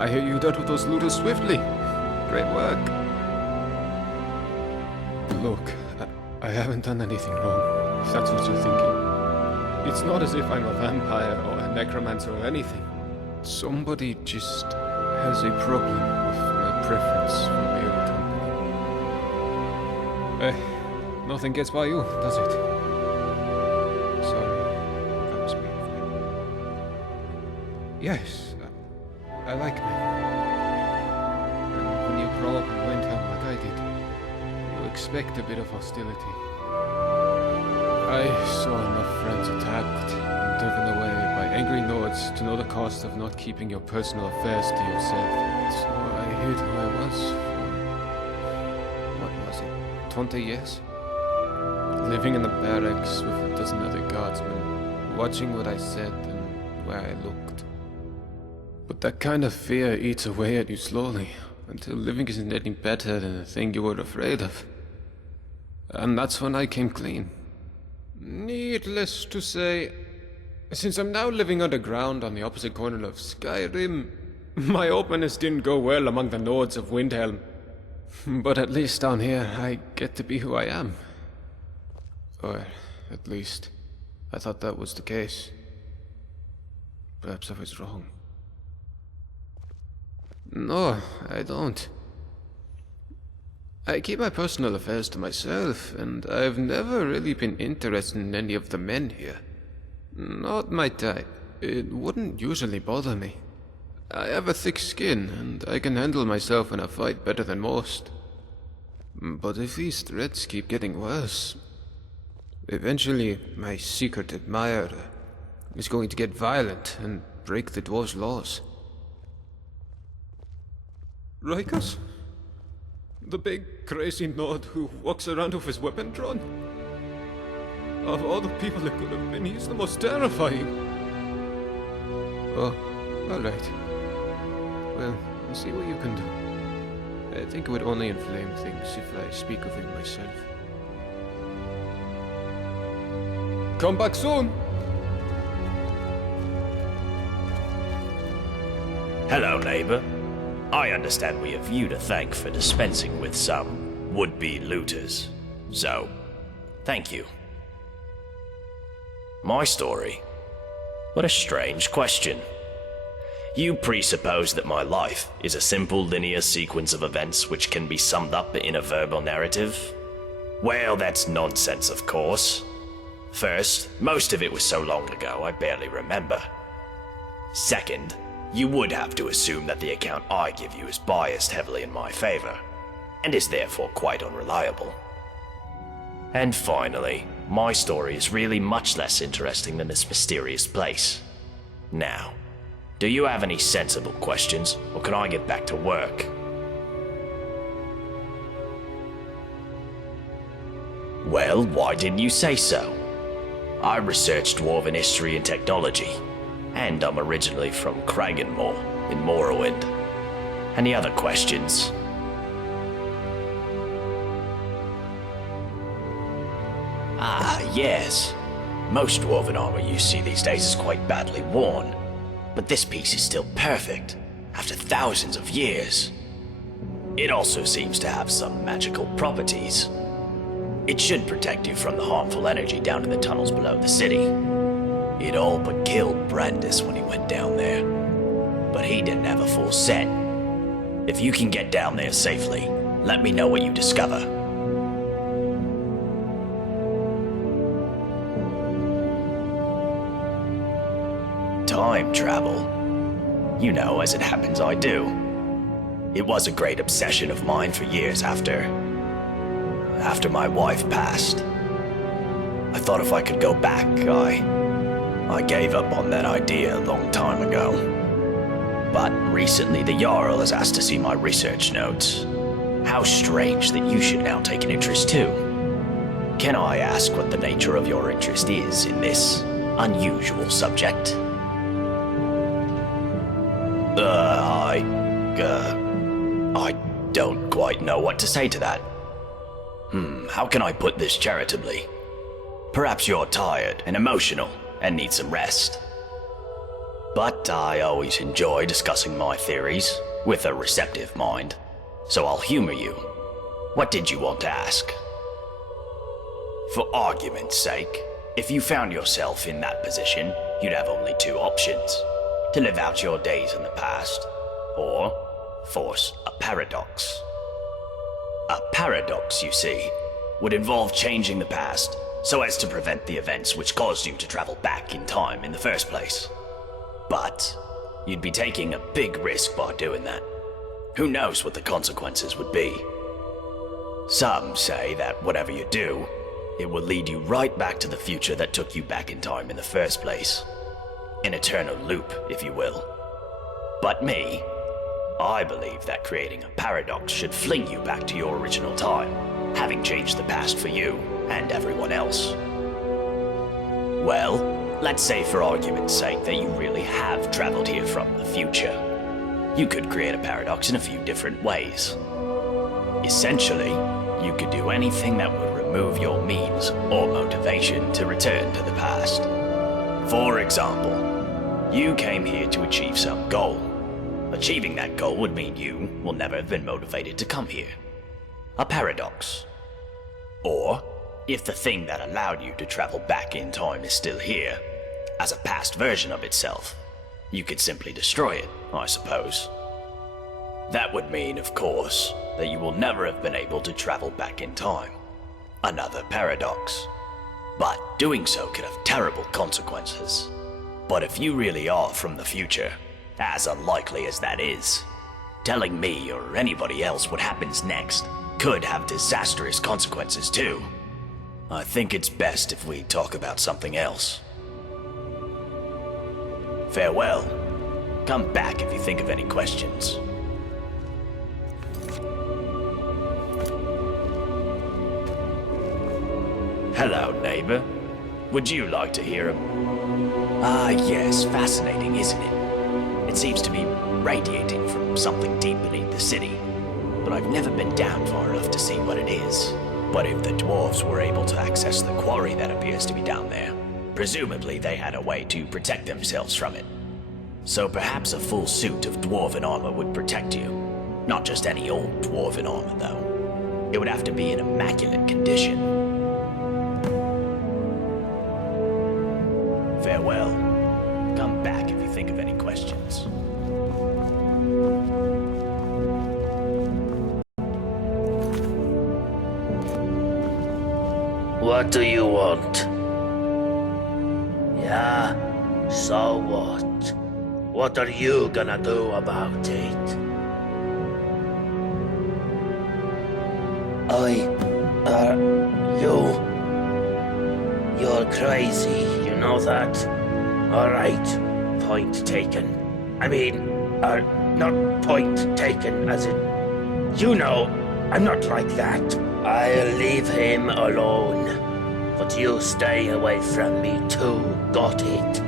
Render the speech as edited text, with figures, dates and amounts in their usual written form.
I hear you dealt with those looters swiftly. Great work. Look, I haven't done anything wrong, if that's what you're thinking. It's not as if I'm a vampire or a necromancer or anything. Somebody just has a problem with my preference for male company. Nothing gets by you, does it? Sorry, that was me. Yes, I like men. And when you grow up in Windhelm like I did, you expect a bit of hostility. I saw enough friends attacked and driven away by angry lords to know the cost of not keeping your personal affairs to yourself. So I hid who I was for, what was it, 20 years? Living in the barracks with a dozen other guardsmen, watching what I said and where I looked. But that kind of fear eats away at you slowly, until living isn't any better than the thing you were afraid of. And that's when I came clean. Needless to say, since I'm now living underground on the opposite corner of Skyrim, my openness didn't go well among the lords of Windhelm. But at least down here, I get to be who I am. Or, at least, I thought that was the case. Perhaps I was wrong. No, I don't. I keep my personal affairs to myself, and I've never really been interested in any of the men here. Not my type. It wouldn't usually bother me. I have a thick skin, and I can handle myself in a fight better than most. But if these threats keep getting worse, eventually my secret admirer is going to get violent and break the dwarves' laws. Rikus? The big, crazy Nord who walks around with his weapon drawn? Of all the people it could have been, he's the most terrifying. Oh, alright. Well, see what you can do. I think it would only inflame things if I speak of him myself. Come back soon! Hello, neighbor. I understand we have you to thank for dispensing with some would-be looters. So, thank you. My story? What a strange question. You presuppose that my life is a simple linear sequence of events which can be summed up in a verbal narrative? Well, that's nonsense, of course. First, most of it was so long ago I barely remember. Second, you would have to assume that the account I give you is biased heavily in my favor, and is therefore quite unreliable. And finally, my story is really much less interesting than this mysterious place. Now, do you have any sensible questions, or can I get back to work? Well, why didn't you say so? I researched Dwarven history and technology, and I'm originally from Kragenmoor in Morrowind. Any other questions? Ah, yes. Most Dwarven armor you see these days is quite badly worn, but this piece is still perfect, after thousands of years. It also seems to have some magical properties. It should protect you from the harmful energy down in the tunnels below the city. It all but killed Brandis when he went down there, but he didn't have a full set. If you can get down there safely, let me know what you discover. Time travel. You know, as it happens, I do. It was a great obsession of mine for years after my wife passed. I thought if I could go back, I gave up on that idea a long time ago. But recently the Jarl has asked to see my research notes. How strange that you should now take an interest too. Can I ask what the nature of your interest is in this unusual subject? I don't quite know what to say to that. How can I put this charitably? Perhaps you're tired and emotional and need some rest. But I always enjoy discussing my theories with a receptive mind, so I'll humor you. What did you want to ask? For argument's sake, if you found yourself in that position, you'd have only two options: to live out your days in the past, or force a paradox. A paradox, you see, would involve changing the past so as to prevent the events which caused you to travel back in time in the first place. But you'd be taking a big risk by doing that. Who knows what the consequences would be? Some say that whatever you do, it will lead you right back to the future that took you back in time in the first place. An eternal loop, if you will. But me, I believe that creating a paradox should fling you back to your original time, having changed the past for you and everyone else. Well, let's say for argument's sake that you really have traveled here from the future. You could create a paradox in a few different ways. Essentially, you could do anything that would remove your means or motivation to return to the past. For example, you came here to achieve some goal. Achieving that goal would mean you will never have been motivated to come here. A paradox. Or, if the thing that allowed you to travel back in time is still here, as a past version of itself, you could simply destroy it, I suppose. That would mean, of course, that you will never have been able to travel back in time. Another paradox. But doing so could have terrible consequences. But if you really are from the future, as unlikely as that is, telling me or anybody else what happens next could have disastrous consequences too. I think it's best if we talk about something else. Farewell. Come back if you think of any questions. Hello, neighbor. Would you like to hear him? Ah, yes, fascinating, isn't it? It seems to be radiating from something deep beneath the city, but I've never been down far enough to see what it is. But if the dwarves were able to access the quarry that appears to be down there, presumably they had a way to protect themselves from it. So perhaps a full suit of dwarven armor would protect you. Not just any old dwarven armor, though. It would have to be in immaculate condition. Farewell. Come back if you think of any questions. What do you want? Yeah, so what? What are you gonna do about it? You're crazy, you know that? Alright, point taken. I mean, not point taken as in... You know, I'm not like that. I'll leave him alone. But you stay away from me too, got it?